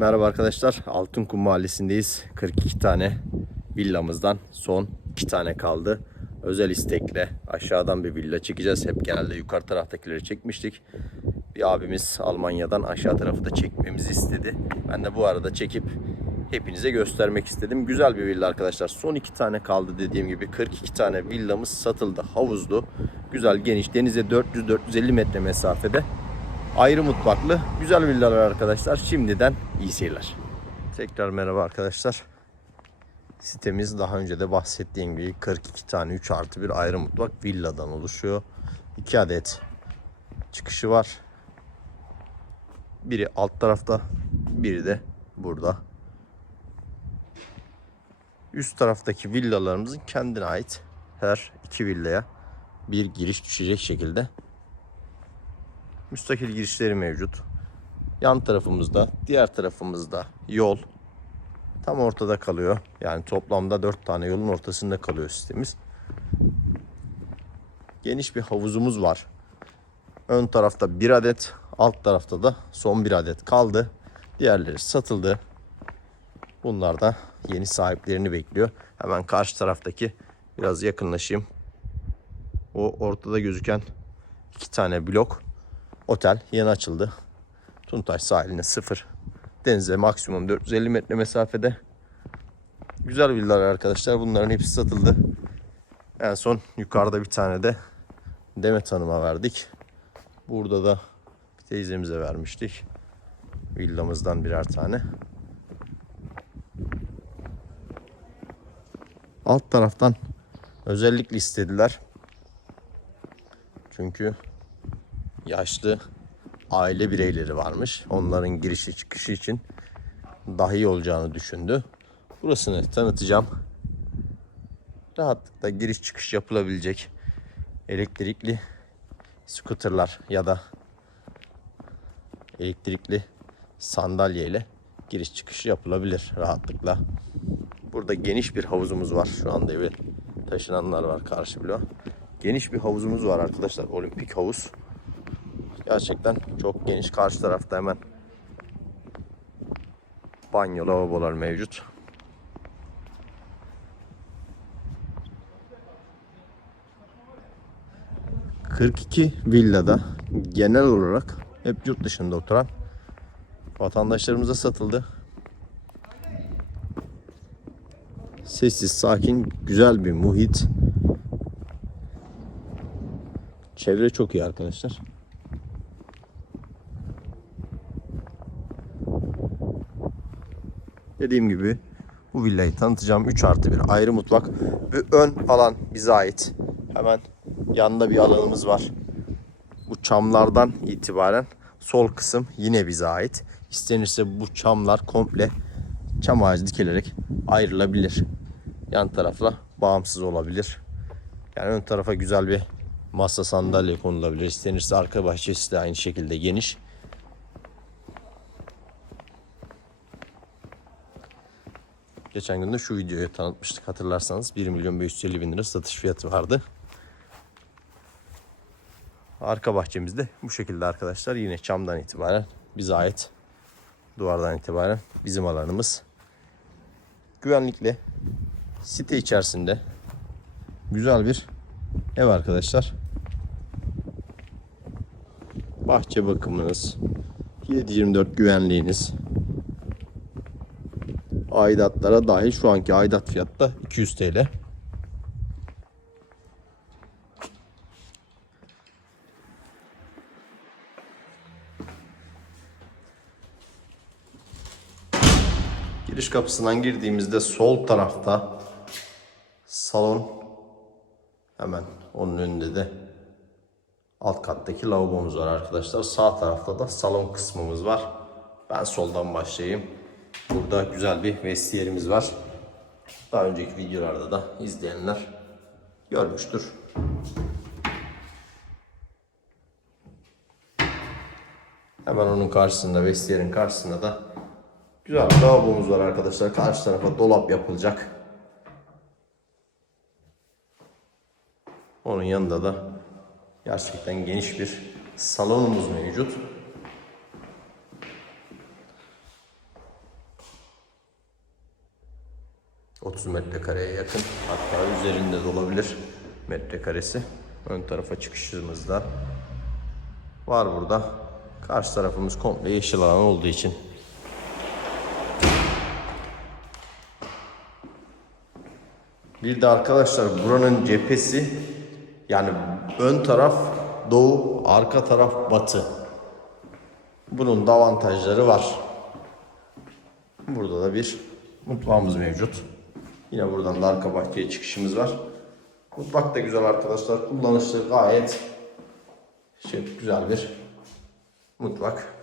Merhaba arkadaşlar. Altınkum Mahallesi'ndeyiz. 42 tane villamızdan son 2 tane kaldı. Özel istekle aşağıdan bir villa çekeceğiz. Hep genelde yukarı taraftakileri çekmiştik. Bir abimiz Almanya'dan aşağı tarafı da çekmemizi istedi. Ben de bu arada çekip hepinize göstermek istedim. Güzel bir villa arkadaşlar. Son 2 tane kaldı dediğim gibi. 42 tane villamız satıldı. Havuzlu. Güzel geniş. Denize 400-450 metre mesafede. Ayrı mutfaklı güzel villalar arkadaşlar. Şimdiden iyi seyirler. Tekrar merhaba arkadaşlar. Sitemiz daha önce de bahsettiğim gibi 42 tane 3 artı bir ayrı mutfak villadan oluşuyor. 2 adet çıkışı var. Biri alt tarafta, biri de burada. Üst taraftaki villalarımızın kendine ait her iki villaya bir giriş düşecek şekilde müstakil girişleri mevcut. Yan tarafımızda, diğer tarafımızda yol tam ortada kalıyor. Yani toplamda 4 tane yolun ortasında kalıyor sistemimiz. Geniş bir havuzumuz var. Ön tarafta bir adet, alt tarafta da son bir adet kaldı. Diğerleri satıldı. Bunlar da yeni sahiplerini bekliyor. Hemen karşı taraftaki biraz yakınlaşayım. O ortada gözüken iki tane blok Otel yeni açıldı. Tuntaş sahiline sıfır. Denize maksimum 450 metre mesafede. Güzel villalar arkadaşlar. Bunların hepsi satıldı. En son yukarıda bir tane de Demet Hanım'a verdik. Burada da bir teyzemize vermiştik. Villamızdan birer tane. Alt taraftan özellikle istediler. Çünkü yaşlı aile bireyleri varmış. Onların girişi çıkışı için daha iyi olacağını düşündü. Burasını tanıtacağım. Rahatlıkla giriş çıkış yapılabilecek elektrikli skuterlar ya da elektrikli sandalye ile giriş çıkış yapılabilir rahatlıkla. Burada geniş bir havuzumuz var. Şu anda eve taşınanlar var karşı bloğa. Geniş bir havuzumuz var arkadaşlar. Olimpik havuz. Gerçekten çok geniş. Karşı tarafta hemen banyo, lavabolar mevcut. ...42 villada genel olarak hep yurt dışında oturan vatandaşlarımıza satıldı. Sessiz, sakin, güzel bir muhit. Çevre çok iyi arkadaşlar. Dediğim gibi bu villayı tanıtacağım. 3 artı bir ayrı mutfak. Ve ön alan bize ait. Hemen yanında bir alanımız var. Bu çamlardan itibaren sol kısım yine bize ait. İstenirse bu çamlar komple çam ağacı dikilerek ayrılabilir. Yan tarafla bağımsız olabilir. Yani ön tarafa güzel bir masa sandalye konulabilir. İstenirse arka bahçesi de aynı şekilde geniş. Geçen gün de şu videoyu tanıtmıştık hatırlarsanız. 1 milyon 550 bin lira satış fiyatı vardı. Arka bahçemizde bu şekilde arkadaşlar. Yine çamdan itibaren bize ait. Duvardan itibaren bizim alanımız. Güvenlikli site içerisinde güzel bir ev arkadaşlar. Bahçe bakımınız, 7-24 güvenliğiniz, aidatlara dahil şu anki aidat fiyatı da 200 TL. Giriş kapısından girdiğimizde sol tarafta salon hemen onun önünde de alt kattaki lavabomuz var arkadaşlar. Sağ tarafta da salon kısmımız var. Ben soldan başlayayım. Burada güzel bir vestiyerimiz var. Daha önceki videolarda da izleyenler görmüştür. Hemen onun karşısında, vestiyerin karşısında da güzel bir lavabomuz var arkadaşlar. Karşı tarafa dolap yapılacak. Onun yanında da gerçekten geniş bir salonumuz mevcut. 30 metrekareye yakın. Hatta üzerinde de olabilir metrekaresi. Ön tarafa çıkışımızda var burada. Karşı tarafımız komple yeşil alan olduğu için Bir de arkadaşlar buranın cephesi yani ön taraf doğu, arka taraf batı. Bunun da avantajları var. Burada da bir mutfağımız mevcut. Yine buradan da arka bahçeye çıkışımız var. Mutfak da güzel arkadaşlar. Kullanışlı gayet şey, güzel bir mutfak.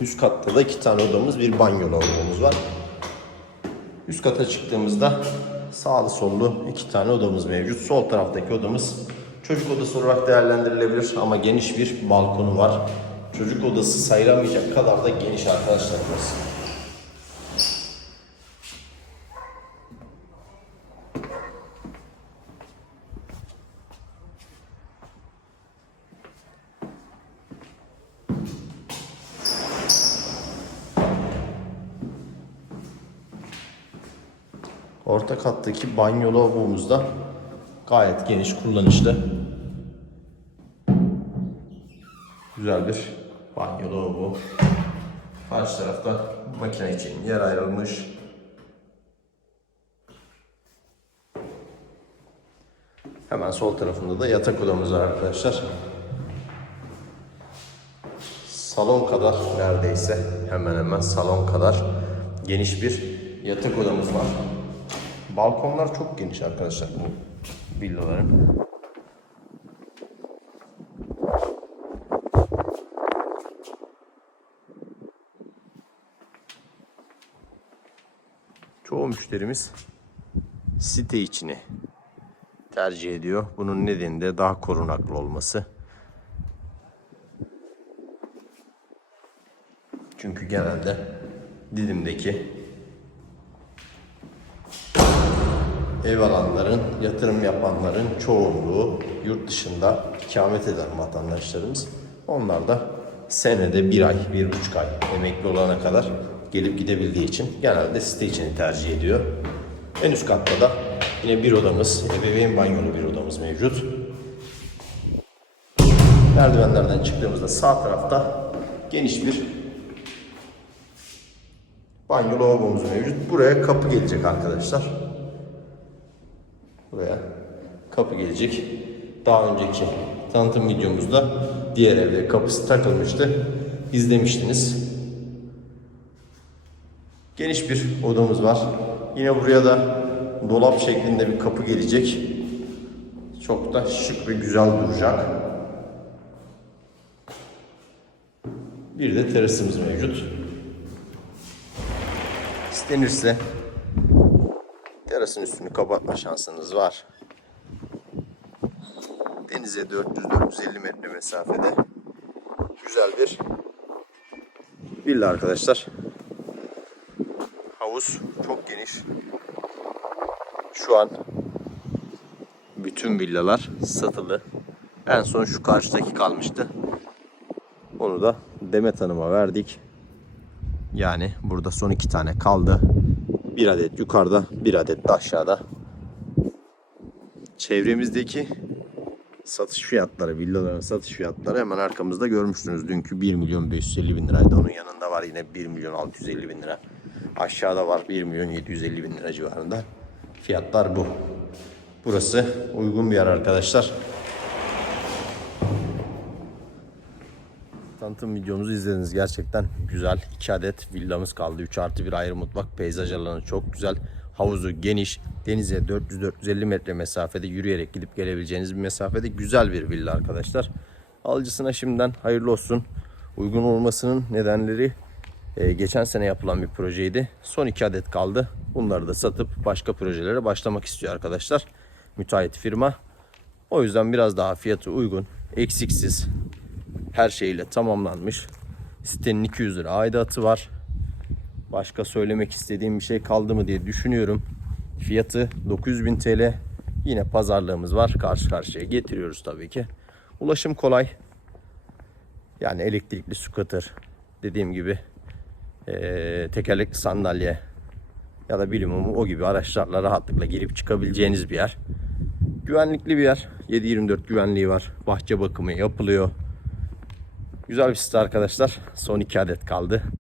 Üst katta da iki tane odamız, bir banyo lavabomuz var. Üst kata çıktığımızda sağlı sollu iki tane odamız mevcut. Sol taraftaki odamız çocuk odası olarak değerlendirilebilir ama geniş bir balkonu var. Çocuk odası sayılamayacak kadar da geniş arkadaşlar burası. Orta kattaki banyo lavabomuz da gayet geniş, kullanışlı. Güzel bir banyo lavabo. Karşı tarafta makine için yer ayrılmış. Hemen sol tarafında da yatak odamız var arkadaşlar. Salon kadar neredeyse hemen hemen salon kadar geniş bir yatak odamız var. Balkonlar çok geniş arkadaşlar bu villaların. Çoğu müşterimiz site içini tercih ediyor. Bunun nedeni de daha korunaklı olması. Çünkü genelde Didim'deki ev alanların, yatırım yapanların çoğunluğu yurt dışında ikamet eden vatandaşlarımız. Onlar da senede bir ay, bir buçuk ay emekli olana kadar gelip gidebildiği için genelde site içini tercih ediyor. En üst katta da yine bir odamız, ebeveyn banyolu bir odamız mevcut. Merdivenlerden çıktığımızda sağ tarafta geniş bir banyo lavabomuz mevcut. Buraya kapı gelecek arkadaşlar. Buraya kapı gelecek. Daha önceki tanıtım videomuzda diğer evde kapısı takılmıştı. İzlemiştiniz. Geniş bir odamız var. Yine buraya da dolap şeklinde bir kapı gelecek. Çok da şık ve güzel duracak. Bir de terasımız mevcut. İstenirse terasın üstünü kapatma şansınız var. Denize 400-450 metre mesafede güzel bir villa arkadaşlar. Havuz çok geniş. Şu an bütün villalar satılı. En son şu karşıdaki kalmıştı. Onu da Demet Hanım'a verdik. Yani burada son iki tane kaldı. Bir adet yukarıda, bir adet de aşağıda. Çevremizdeki satış fiyatları, villaların satış fiyatları hemen arkamızda görmüştünüz. Dünkü 1 milyon 550 bin liraydı. Onun yanında var yine 1 milyon 650 bin lira. Aşağıda var 1 milyon 750 bin lira civarında. Fiyatlar bu. Burası uygun bir yer arkadaşlar. Tanıtım videomuzu izlediniz. Gerçekten güzel. 2 adet villamız kaldı. 3 artı bir ayrı mutfak. Peyzaj alanı çok güzel. Havuzu geniş. Denize 400-450 metre mesafede yürüyerek gidip gelebileceğiniz bir mesafede güzel bir villa arkadaşlar. Alıcısına şimdiden hayırlı olsun. Uygun olmasının nedenleri e, geçen sene yapılan bir projeydi. Son 2 adet kaldı. Bunları da satıp başka projelere başlamak istiyor arkadaşlar. Müteahhit firma. O yüzden biraz daha fiyatı uygun, eksiksiz, her şeyle tamamlanmış. Sitenin 200 lira aidatı var. Başka söylemek istediğim bir şey kaldı mı diye düşünüyorum. Fiyatı 900.000 TL. Yine pazarlığımız var. Karşı karşıya getiriyoruz tabii ki. Ulaşım kolay. Yani elektrikli scooter dediğim gibi eee, tekerlekli sandalye ya da bilimum o gibi araçlarla rahatlıkla girip çıkabileceğiniz bir yer. Güvenlikli bir yer. 7-24 güvenliği var. Bahçe bakımı yapılıyor. Güzel bir site arkadaşlar. Son iki adet kaldı.